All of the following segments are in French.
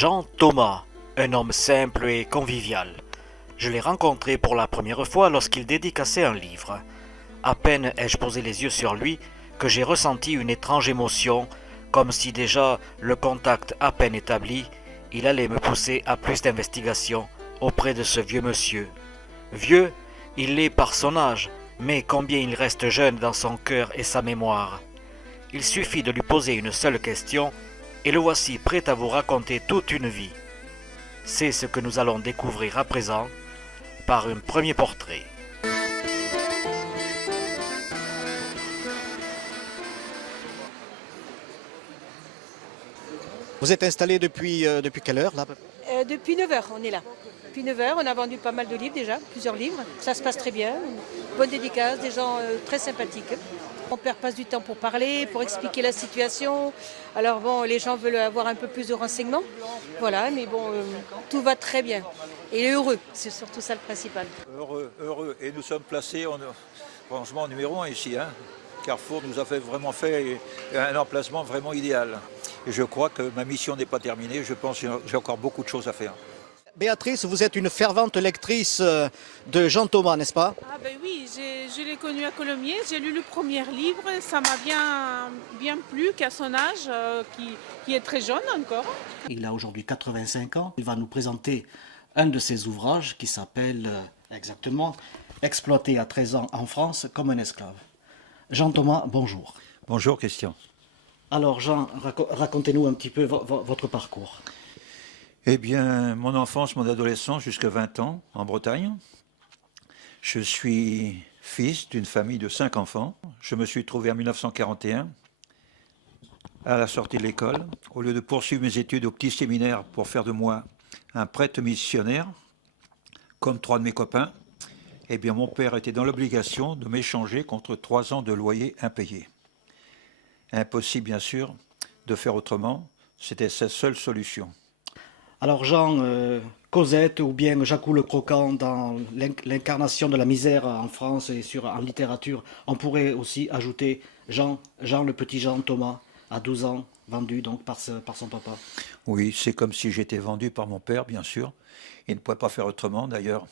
Jean Thomas, un homme simple et convivial. Je l'ai rencontré pour la première fois lorsqu'il dédicaçait un livre. À peine ai-je posé les yeux sur lui que j'ai ressenti une étrange émotion, comme si déjà, le contact à peine établi, il allait me pousser à plus d'investigation auprès de ce vieux monsieur. Vieux, il l'est par son âge, mais combien il reste jeune dans son cœur et sa mémoire. Il suffit de lui poser une seule question, et le voici prêt à vous raconter toute une vie. C'est ce que nous allons découvrir à présent par un premier portrait. Vous êtes installé depuis quelle heure là? Depuis 9 heures, on est là. Depuis 9 heures, on a vendu pas mal de livres déjà, plusieurs livres. Ça se passe très bien. Bonne dédicace, des gens très sympathiques. Mon père passe du temps pour parler, pour expliquer la situation. Alors bon, les gens veulent avoir un peu plus de renseignements. Voilà, mais bon, tout va très bien. Et il est heureux, c'est surtout ça le principal. Heureux, heureux. Et nous sommes placés, franchement, numéro 1 ici. Carrefour nous a vraiment fait un emplacement vraiment idéal. Et je crois que ma mission n'est pas terminée. Je pense que j'ai encore beaucoup de choses à faire. Béatrice, vous êtes une fervente lectrice de Jean Thomas, n'est-ce pas? Ah ben oui, je l'ai connu à Colomiers, j'ai lu le premier livre, ça m'a bien plu qu'à son âge, qui est très jeune encore. Il a aujourd'hui 85 ans. Il va nous présenter un de ses ouvrages qui s'appelle exactement Exploité à 13 ans en France comme un esclave. Jean Thomas, bonjour. Bonjour Christian. Alors Jean, racontez-nous un petit peu votre parcours. Eh bien, mon enfance, mon adolescence, jusqu'à 20 ans, en Bretagne. Je suis fils d'une famille de 5 enfants. Je me suis trouvé en 1941, à la sortie de l'école. Au lieu de poursuivre mes études au petit séminaire pour faire de moi un prêtre missionnaire, comme 3 de mes copains, eh bien, mon père était dans l'obligation de m'échanger contre 3 ans de loyer impayé. Impossible, bien sûr, de faire autrement. C'était sa seule solution. Alors Jean, Cosette ou bien Jacou le Croquant dans l'incarnation de la misère en France et en littérature, on pourrait aussi ajouter Jean le petit Jean Thomas, à 12 ans, vendu donc par son papa. Oui, c'est comme si j'étais vendu par mon père, bien sûr. Il ne pouvait pas faire autrement, d'ailleurs.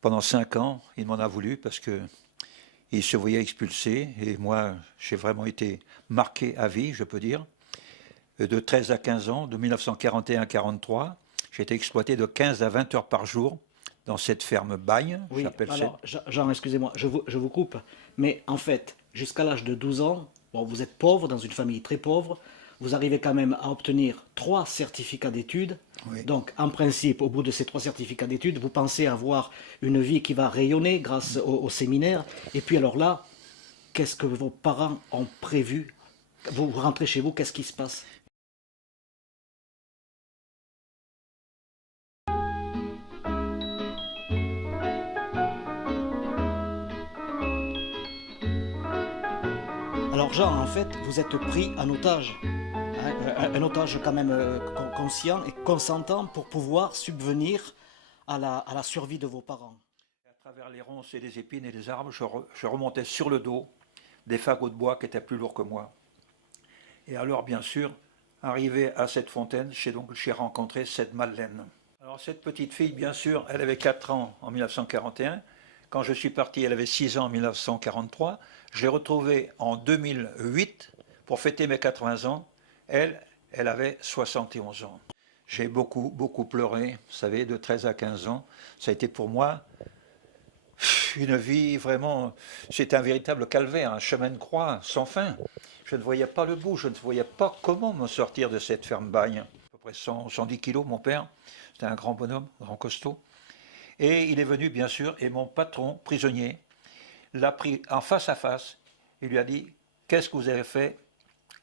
Pendant 5 ans, il m'en a voulu parce que il se voyait expulsé. Et moi, j'ai vraiment été marqué à vie, je peux dire. De 13 à 15 ans, de 1941 à 1943, j'ai été exploité de 15 à 20 heures par jour dans cette ferme Bagne. Oui, alors Jean, excusez-moi, je vous coupe, mais en fait, jusqu'à l'âge de 12 ans, bon, vous êtes pauvre, dans une famille très pauvre, vous arrivez quand même à obtenir 3 certificats d'études. Oui. Donc, en principe, au bout de ces 3 certificats d'études, vous pensez avoir une vie qui va rayonner grâce au séminaire. Et puis alors là, qu'est-ce que vos parents ont prévu? Vous rentrez chez vous, qu'est-ce qui se passe? Alors Jean, en fait, vous êtes pris en otage. Hein, un otage quand même conscient et consentant pour pouvoir subvenir à la survie de vos parents. À travers les ronces et les épines et les arbres, je remontais sur le dos des fagots de bois qui étaient plus lourds que moi. Et alors, bien sûr, arrivé à cette fontaine, j'ai rencontré cette Madeleine. Alors, cette petite fille, bien sûr, elle avait 4 ans en 1941. Quand je suis parti, elle avait 6 ans en 1943. Je l'ai retrouvée en 2008 pour fêter mes 80 ans. Elle avait 71 ans. J'ai beaucoup, beaucoup pleuré, vous savez, de 13 à 15 ans. Ça a été pour moi une vie vraiment, c'était un véritable calvaire, un chemin de croix sans fin. Je ne voyais pas le bout, je ne voyais pas comment me sortir de cette ferme Bagne. À peu près 110 kilos, mon père, c'était un grand bonhomme, grand costaud. Et il est venu, bien sûr, et mon patron, prisonnier, l'a pris en face à face. Il lui a dit, qu'est-ce que vous avez fait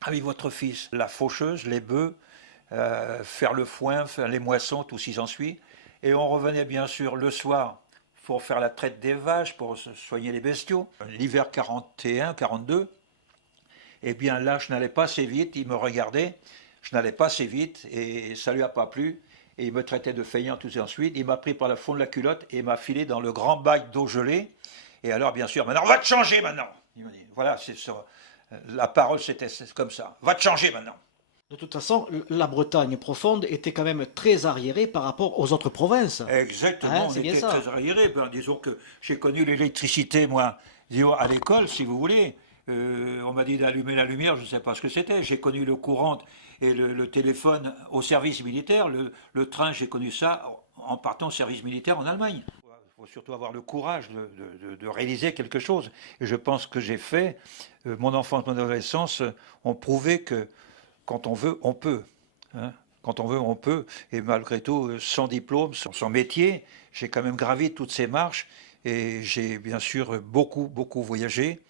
avec votre fils? La faucheuse, les bœufs, faire le foin, faire les moissons, tout ce qui s'ensuit. Et on revenait, bien sûr, le soir pour faire la traite des vaches, pour soigner les bestiaux. L'hiver 41, 42, eh bien là, je n'allais pas assez vite, il me regardait, je n'allais pas assez vite, et ça ne lui a pas plu, et il me traitait de feignant tout de suite. Il m'a pris par le fond de la culotte et m'a filé dans le grand bac d'eau gelée, et alors, bien sûr, maintenant, on va te changer maintenant. Il m'a dit, voilà, c'est ça. La parole, c'était comme ça, va te changer maintenant. De toute façon, la Bretagne profonde était quand même très arriérée par rapport aux autres provinces. Exactement, Hein, on c'est bien était ça. très arriérés. Ben, disons que j'ai connu l'électricité, moi, disons, à l'école, si vous voulez. On m'a dit d'allumer la lumière, je ne sais pas ce que c'était. J'ai connu le courant et le téléphone au service militaire. Le train, j'ai connu ça en partant au service militaire en Allemagne. Il faut surtout avoir le courage de réaliser quelque chose. Et je pense que j'ai fait. Mon enfance, mon adolescence ont prouvé que quand on veut, on peut. Hein. Quand on veut, on peut. Et malgré tout, sans diplôme, sans métier, j'ai quand même gravi toutes ces marches. Et j'ai bien sûr beaucoup, beaucoup voyagé.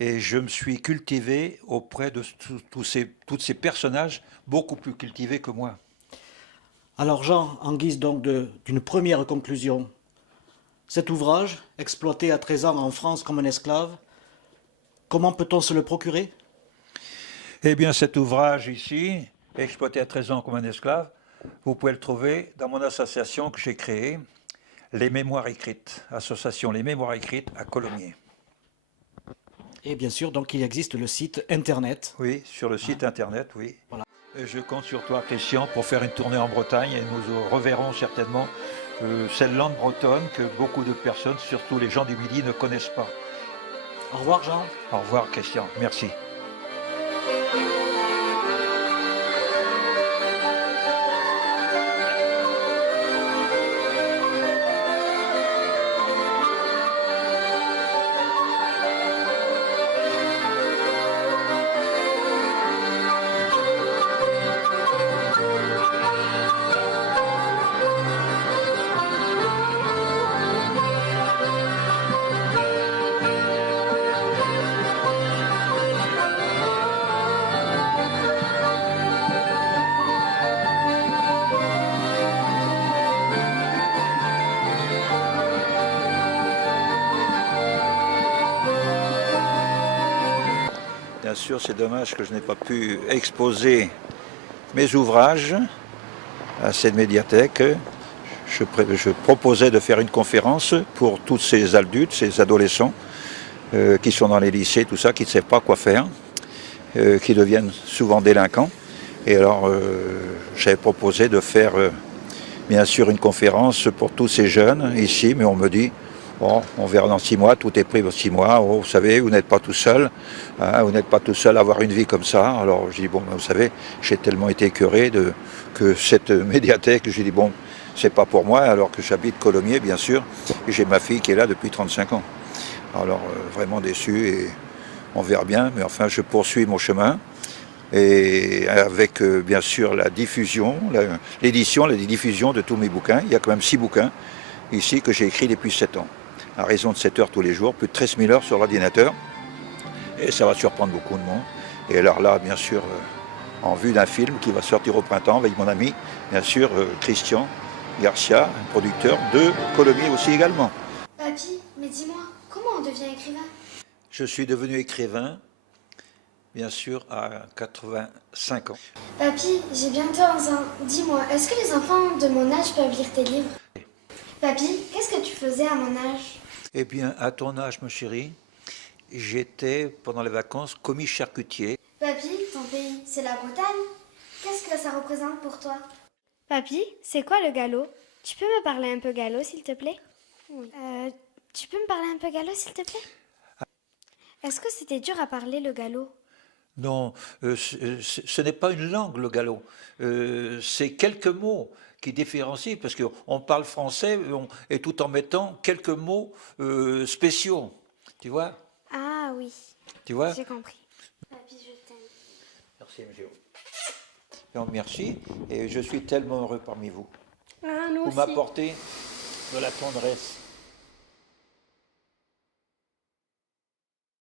Et je me suis cultivé auprès de tous ces personnages beaucoup plus cultivés que moi. Alors Jean, en guise donc d'une première conclusion, cet ouvrage, exploité à 13 ans en France comme un esclave, comment peut-on se le procurer? Eh bien, cet ouvrage ici, exploité à 13 ans comme un esclave, vous pouvez le trouver dans mon association que j'ai créée, Les Mémoires écrites, association Les Mémoires écrites à Colomiers. Et bien sûr, donc il existe le site internet. Oui, sur le site internet, oui. Voilà. Et je compte sur toi, Christian, pour faire une tournée en Bretagne et nous reverrons certainement cette langue bretonne que beaucoup de personnes, surtout les gens du Midi, ne connaissent pas. Au revoir Jean. Au revoir, Christian. Merci. Bien sûr, c'est dommage que je n'ai pas pu exposer mes ouvrages à cette médiathèque. Je proposais de faire une conférence pour tous ces adultes, ces adolescents qui sont dans les lycées, tout ça, qui ne savent pas quoi faire, qui deviennent souvent délinquants. Et alors, j'avais proposé de faire, bien sûr, une conférence pour tous ces jeunes ici, mais on me dit, bon, on verra dans 6 mois, tout est pris dans 6 mois. Oh, vous savez, vous n'êtes pas tout seul. Hein, vous n'êtes pas tout seul à avoir une vie comme ça. Alors j'ai dit, bon, vous savez, j'ai tellement été écœuré que cette médiathèque, j'ai dit, bon, c'est pas pour moi, alors que j'habite Colomiers, bien sûr, et j'ai ma fille qui est là depuis 35 ans. Alors vraiment déçu, et on verra bien, mais enfin, je poursuis mon chemin. Et avec, bien sûr, la diffusion, l'édition, la diffusion de tous mes bouquins. Il y a quand même 6 bouquins ici que j'ai écrits depuis 7 ans. À raison de 7 heures tous les jours, plus de 13 000 heures sur l'ordinateur. Et ça va surprendre beaucoup de monde. Et alors là, bien sûr, en vue d'un film qui va sortir au printemps avec mon ami, bien sûr, Christian Garcia, un producteur de Colomiers aussi également. Papy, mais dis-moi, comment on devient écrivain? Je suis devenu écrivain, bien sûr, à 85 ans. Papy, j'ai bientôt 11 ans. Dis-moi, est-ce que les enfants de mon âge peuvent lire tes livres? Papy, qu'est-ce que tu faisais à mon âge? Eh bien, à ton âge, ma chérie, j'étais, pendant les vacances, commis charcutier. Papy, ton pays, c'est la Bretagne. Qu'est-ce que ça représente pour toi? Papy, c'est quoi le galop? Tu peux me parler un peu gallo, s'il te plaît? Oui. Tu peux me parler un peu gallo, s'il te plaît? Est-ce que c'était dur à parler, le gallo? Non, ce n'est pas une langue, le gallo. C'est quelques mots qui différencient, parce qu'on parle français et tout en mettant quelques mots spéciaux. Tu vois? Ah oui. Tu vois? J'ai compris. Papy, je t'aime. Merci, monsieur. Donc, merci, et je suis tellement heureux parmi vous. Ah, nous Vous aussi. m'apportez de la tendresse.